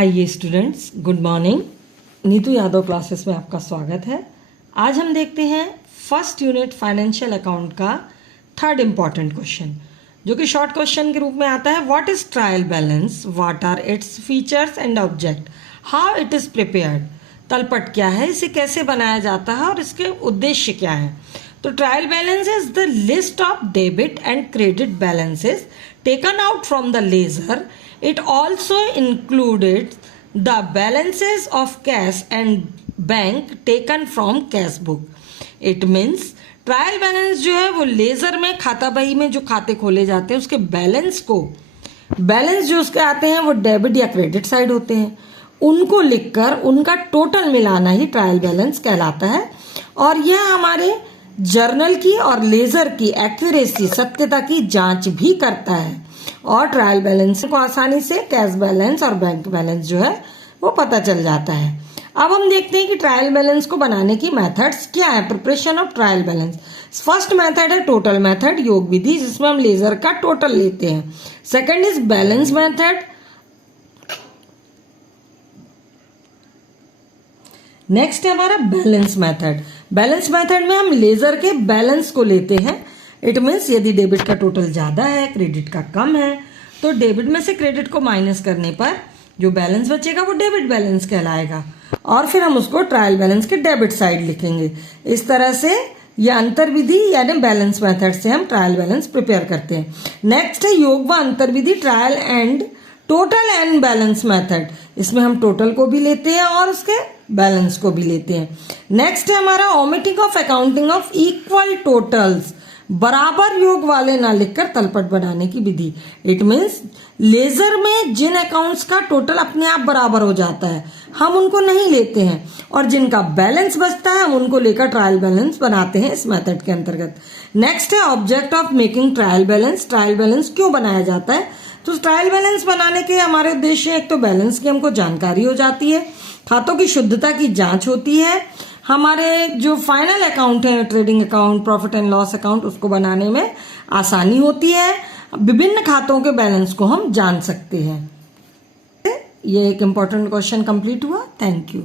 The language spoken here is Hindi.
आइए students, good morning. Neetu Yadav classes में आपका स्वागत है। आज हम देखते हैं फर्स्ट यूनिट फाइनेंशियल अकाउंट का थर्ड इम्पॉर्टेंट क्वेश्चन, जो कि शॉर्ट क्वेश्चन के रूप में आता है। What is trial balance, what are its features and object, how it is prepared. तलपट क्या है, इसे कैसे बनाया जाता है और इसके उद्देश्य क्या है। तो trial balance is the list of debit and credit balances taken out from the ledger. It also included the balances of cash and bank taken from cash book. It means trial balance जो है वो लेजर में खाता बही में जो खाते खोले जाते हैं उसके बैलेंस जो उसके आते हैं वो डेबिट या क्रेडिट साइड होते हैं, उनको लिखकर उनका टोटल मिलाना ही ट्रायल बैलेंस कहलाता है। और यह हमारे जर्नल की और लेजर की एक्यूरेसी, सत्यता की जांच भी करता है। और ट्रायल बैलेंस को आसानी से कैश बैलेंस और बैंक बैलेंस जो है वो पता चल जाता है। अब हम देखते हैं कि ट्रायल बैलेंस को बनाने की मेथड्स क्या है। Preparation of trial balance, first method है टोटल मेथड, योग विधि, जिसमें हम लेजर का टोटल लेते हैं। Second is balance method. Next है हमारा बैलेंस मेथड। बैलेंस मेथड में हम लेजर के बैलेंस को लेते हैं। इट मीन्स यदि डेबिट का टोटल ज्यादा है, क्रेडिट का कम है, तो डेबिट में से क्रेडिट को माइनस करने पर जो बैलेंस बचेगा वो डेबिट बैलेंस कहलाएगा। और फिर हम उसको ट्रायल बैलेंस के डेबिट साइड लिखेंगे। इस तरह से यह अंतर विधि यानी बैलेंस मेथड से हम ट्रायल बैलेंस प्रिपेयर करते हैं। नेक्स्ट है योग व अंतर विधि, trial and total and balance method. इसमें हम टोटल को भी लेते हैं और उसके बैलेंस को भी लेते हैं। नेक्स्ट है हमारा omitting of accounting of equal totals, बराबर योग वाले ना लिखकर तलपट बनाने की विधि। इट मीन्स लेजर में जिन अकाउंट्स का टोटल अपने आप बराबर हो जाता है हम उनको नहीं लेते हैं, और जिनका बैलेंस बचता है हम उनको लेकर ट्रायल बैलेंस बनाते हैं इस मेथड के अंतर्गत। नेक्स्ट है object of making trial balance. Trial balance क्यों बनाया जाता है, तो ट्रायल बैलेंस बनाने के हमारे उद्देश्य, एक तो बैलेंस की हमको जानकारी हो जाती है, खातों की शुद्धता की जांच होती है, हमारे जो फाइनल अकाउंट है trading account, profit and loss account, उसको बनाने में आसानी होती है, विभिन्न खातों के बैलेंस को हम जान सकते हैं। ये एक इंपॉर्टेंट क्वेश्चन कंप्लीट हुआ। Thank you.